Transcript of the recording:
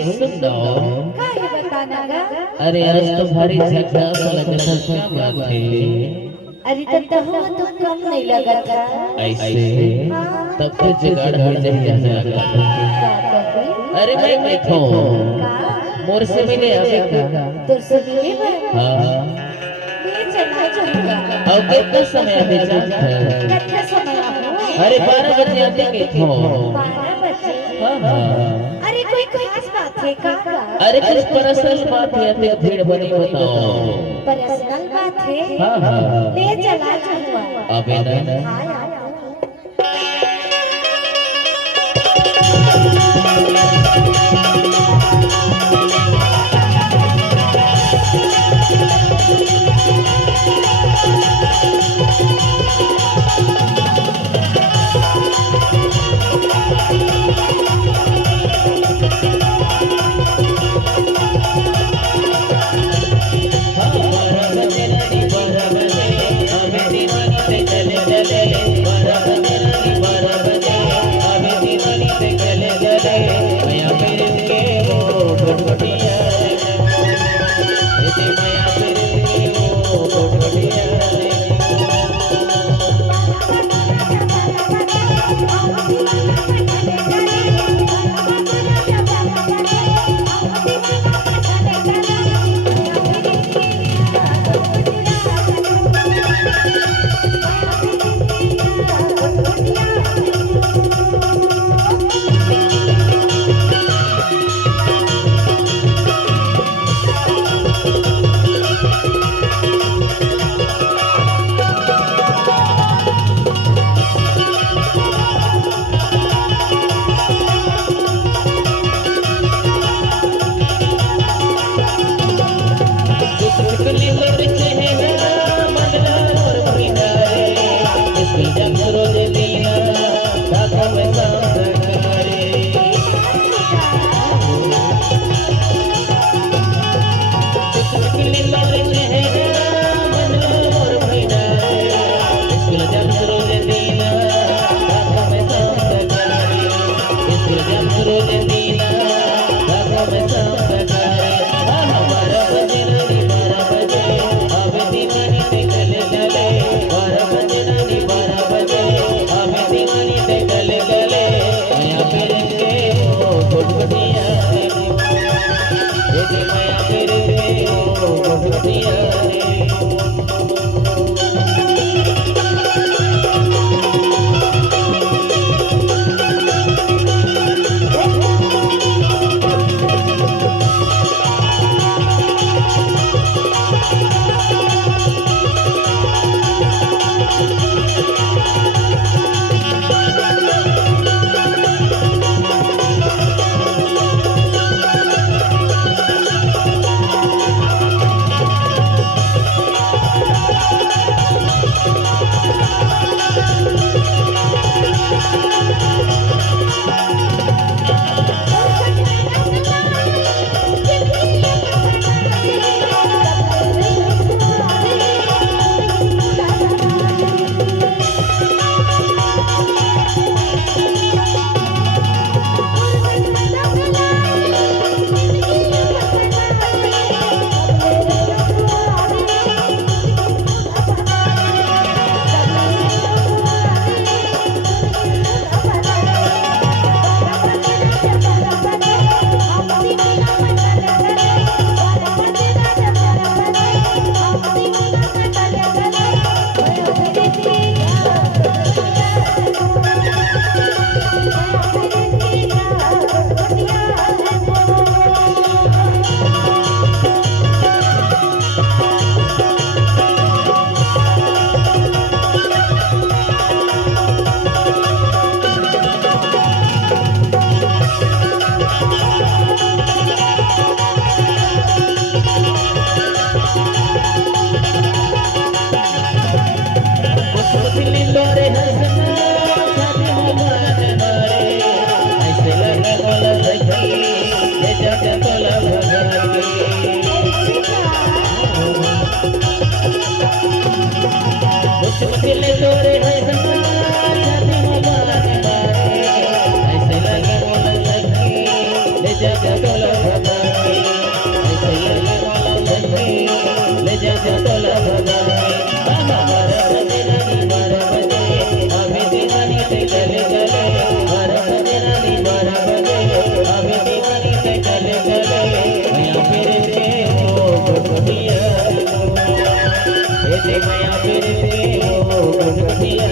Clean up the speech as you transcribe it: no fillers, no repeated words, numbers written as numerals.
सुनो काय बताना गा। अरे आज तो भारी झकास लग रहा है, क्या बात है? अरे तब तो कम नहीं लगा था। ऐसे तब तो जुगाड़ हो जाए लगा। अरे मैं देखो मोर से मिले अभी का तो से मिले बा। हाँ ले चला चलूंगा। और कितना समय अभी जाता कितना समय हो? अरे 12 बजे आते के थो 12 बजे। हाँ अरे कोई खास बात है का? अरे कुछ पर्सनल बात है, आते भीड़ बनी बताओ। पर्सनल बात है। हाँ ले चला चलूंगा। अबे ना हाँ यार। जग ए ते माया फिर के वो गुट गुटिया